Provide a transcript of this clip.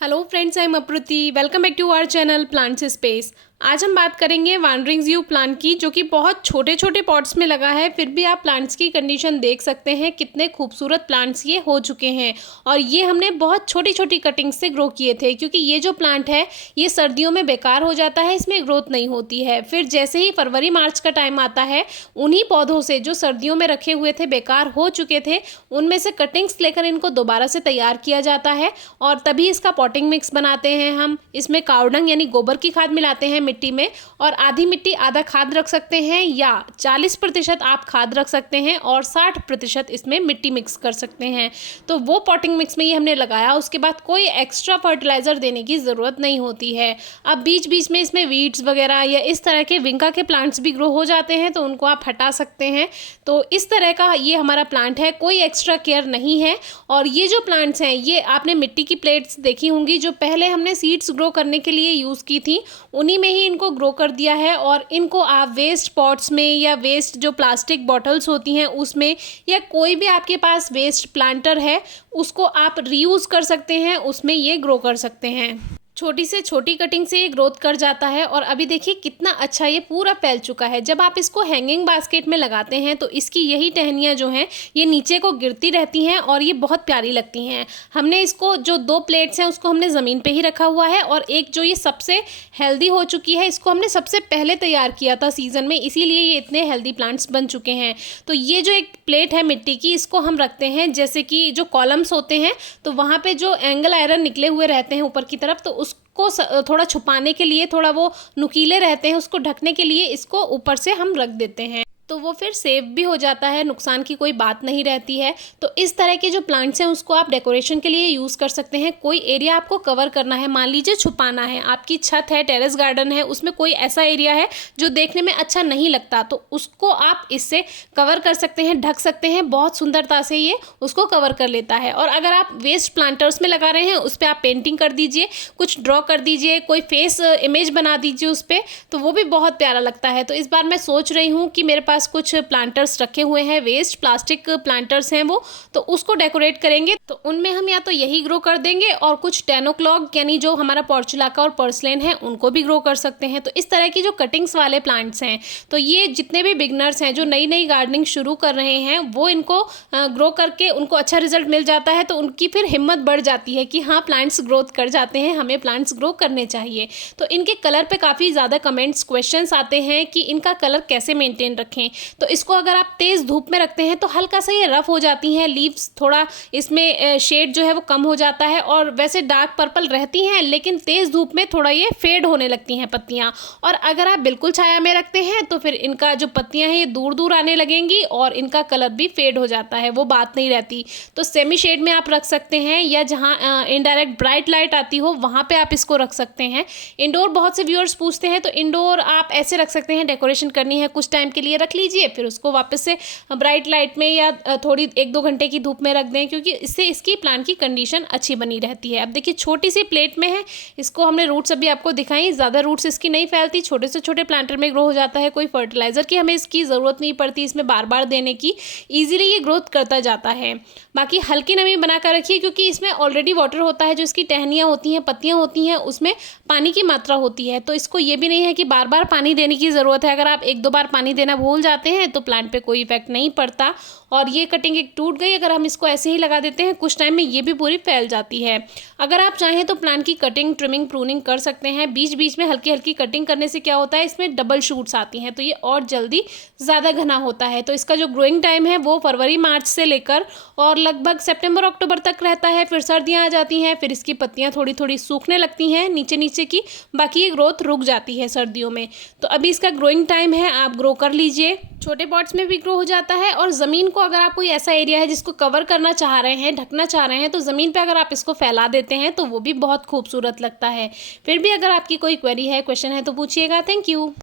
Hello friends, I am Apruti. Welcome back to our channel plants space. आज हम बात करेंगे वांडरिंग ज़ू प्लांट की, जो कि बहुत छोटे छोटे पॉट्स में लगा है। फिर भी आप प्लांट्स की कंडीशन देख सकते हैं, कितने खूबसूरत प्लांट्स ये हो चुके हैं। और ये हमने बहुत छोटी छोटी कटिंग्स से ग्रो किए थे, क्योंकि ये जो प्लांट है ये सर्दियों में बेकार हो जाता है, इसमें ग्रोथ नहीं होती है। फिर जैसे ही फरवरी मार्च का टाइम आता है, उन्हीं पौधों से जो सर्दियों में रखे हुए थे, बेकार हो चुके थे, उनमें से कटिंग्स लेकर इनको दोबारा से तैयार किया जाता है। और तभी इसका पॉटिंग मिक्स बनाते हैं हम। इसमें कावडंग यानी गोबर की खाद मिलाते हैं मिट्टी में, और आधी मिट्टी आधा खाद रख सकते हैं, या 40% आप खाद रख सकते हैं और 60% इसमें मिट्टी मिक्स कर सकते हैं। तो वो पॉटिंग मिक्स में ये हमने लगाया। उसके बाद कोई एक्स्ट्रा फर्टिलाइज़र देने की ज़रूरत नहीं होती है। अब बीच बीच में इसमें वीड्स वगैरह या इस तरह के विंका के प्लांट्स भी ग्रो हो जाते हैं, तो उनको आप हटा सकते हैं। तो इस तरह का ये हमारा प्लांट है, कोई एक्स्ट्रा केयर नहीं है। और ये जो प्लांट्स हैं, ये आपने मिट्टी की प्लेट्स देखी होंगी, जो पहले हमने सीड्स ग्रो करने के लिए यूज़ की थी, उन्हीं में ही इनको ग्रो कर दिया है। और इनको आप वेस्ट पॉट्स में या वेस्ट जो प्लास्टिक बॉटल्स होती हैं उसमें, या कोई भी आपके पास वेस्ट प्लांटर है उसको आप रीयूज़ कर सकते हैं, उसमें ये ग्रो कर सकते हैं। छोटी से छोटी कटिंग से ये ग्रोथ कर जाता है। और अभी देखिए कितना अच्छा ये पूरा फैल चुका है। जब आप इसको हैंगिंग बास्केट में लगाते हैं तो इसकी यही टहनियाँ जो हैं ये नीचे को गिरती रहती हैं और ये बहुत प्यारी लगती हैं। हमने इसको जो 2 प्लेट्स हैं उसको हमने ज़मीन पे ही रखा हुआ है, और एक जो ये सबसे हेल्दी हो चुकी है इसको हमने सबसे पहले तैयार किया था सीज़न में, इसीलिए ये इतने हेल्दी प्लांट्स बन चुके हैं। तो ये जो एक प्लेट है मिट्टी की, इसको हम रखते हैं जैसे कि जो कॉलम्स होते हैं, तो वहाँ पे जो एंगल आयरन निकले हुए रहते हैं ऊपर की तरफ, तो उसको थोड़ा छुपाने के लिए, थोड़ा वो नुकीले रहते हैं, उसको ढकने के लिए इसको ऊपर से हम रख देते हैं, तो वो फिर सेफ भी हो जाता है, नुकसान की कोई बात नहीं रहती है। तो इस तरह के जो प्लांट्स हैं उसको आप डेकोरेशन के लिए यूज़ कर सकते हैं। कोई एरिया आपको कवर करना है, मान लीजिए छुपाना है, आपकी छत है, टेरेस गार्डन है, उसमें कोई ऐसा एरिया है जो देखने में अच्छा नहीं लगता, तो उसको आप इससे कवर कर सकते हैं, ढक सकते हैं। बहुत सुंदरता से ये उसको कवर कर लेता है। और अगर आप वेस्ट प्लांटर्स में लगा रहे हैं, उस पर आप पेंटिंग कर दीजिए, कुछ ड्रॉ कर दीजिए, कोई फेस इमेज बना दीजिए उस पर, तो वो भी बहुत प्यारा लगता है। तो इस बार मैं सोच रही हूँ कि मेरे पास कुछ प्लांटर्स रखे हुए हैं, वेस्ट प्लास्टिक प्लांटर्स हैं वो, तो उसको डेकोरेट करेंगे। तो उनमें हम या तो यही ग्रो कर देंगे, और कुछ टेनोक्लॉग यानी जो हमारा पोर्चुलाका और पर्सलेन है उनको भी ग्रो कर सकते हैं। तो इस तरह की जो कटिंग्स वाले प्लांट्स हैं, तो ये जितने भी बिगनर्स हैं जो नई नई गार्डनिंग शुरू कर रहे हैं, वो इनको ग्रो करके उनको अच्छा रिजल्ट मिल जाता है, तो उनकी फिर हिम्मत बढ़ जाती है कि हाँ, प्लांट्स ग्रोथ कर जाते हैं, हमें प्लांट्स ग्रो करने चाहिए। तो इनके कलर पे काफ़ी ज़्यादा कमेंट्स, क्वेश्चंस आते हैं कि इनका कलर कैसे मेंटेन रखें। तो इसको अगर आप तेज़ धूप में रखते हैं तो हल्का सा ये रफ हो जाती हैं लीव्स, थोड़ा इसमें शेड जो है वो कम हो जाता है, और वैसे डार्क पर्पल रहती हैं, लेकिन तेज़ धूप में थोड़ा ये फेड होने लगती हैं पत्तियां। और अगर आप बिल्कुल छाया में रखते हैं तो फिर इनका जो पत्तियां हैं ये दूर दूर आने लगेंगी, और इनका कलर भी फेड हो जाता है, वो बात नहीं रहती। तो सेमी शेड में आप रख सकते हैं, या जहाँ इनडायरेक्ट ब्राइट लाइट आती हो वहाँ पर आप इसको रख सकते हैं। इंडोर बहुत से व्यूअर्स पूछते हैं, तो इंडोर आप ऐसे रख सकते हैं, डेकोरेशन करनी है कुछ टाइम के लिए रख लीजिए, फिर उसको वापस से ब्राइट लाइट में या थोड़ी 1-2 घंटे की धूप में रख दें, क्योंकि इससे इसकी प्लांट की कंडीशन अच्छी बनी रहती है। अब देखिए छोटी सी प्लेट में है, इसको हमने रूट्स अभी आपको दिखाई, ज़्यादा रूट्स इसकी नहीं फैलती, छोटे से छोटे प्लांटर में ग्रो हो जाता है। कोई फर्टिलाइज़र की हमें इसकी ज़रूरत नहीं पड़ती इसमें बार बार देने की, ईजिली ये ग्रोथ करता जाता है। बाकी हल्की नमी बना कर रखिए, क्योंकि इसमें ऑलरेडी वाटर होता है, जो इसकी टहनियाँ होती हैं, पत्तियाँ होती हैं, उसमें पानी की मात्रा होती है। तो इसको ये भी नहीं है कि बार बार पानी देने की ज़रूरत है। अगर आप 1-2 बार पानी देना भूल जाते हैं तो प्लांट पे कोई इफेक्ट नहीं पड़ता। और ये कटिंग एक टूट गई, अगर हम इसको ऐसे ही लगा देते हैं कुछ टाइम में ये भी पूरी फैल जाती है। अगर आप चाहें तो प्लांट की कटिंग, ट्रिमिंग, प्रूनिंग कर सकते हैं। बीच बीच में हल्की हल्की कटिंग करने से क्या होता है, इसमें डबल शूट्स आती हैं, तो ये और जल्दी ज़्यादा घना होता है। तो इसका जो ग्रोइंग टाइम है वो फरवरी मार्च से लेकर और लगभग सितंबर अक्टूबर तक रहता है। फिर सर्दियाँ आ जाती हैं, फिर इसकी पत्तियाँ थोड़ी थोड़ी सूखने लगती हैं नीचे नीचे की, बाकी ये ग्रोथ रुक जाती है सर्दियों में। तो अभी इसका ग्रोइंग टाइम है, आप ग्रो कर लीजिए। छोटे पॉट्स में भी ग्रो हो जाता है। और ज़मीन को अगर आप कोई ऐसा एरिया है जिसको कवर करना चाह रहे हैं, ढकना चाह रहे हैं, तो ज़मीन पे अगर आप इसको फैला देते हैं तो वो भी बहुत खूबसूरत लगता है। फिर भी अगर आपकी कोई क्वेरी है, क्वेश्चन है, तो पूछिएगा। Thank you.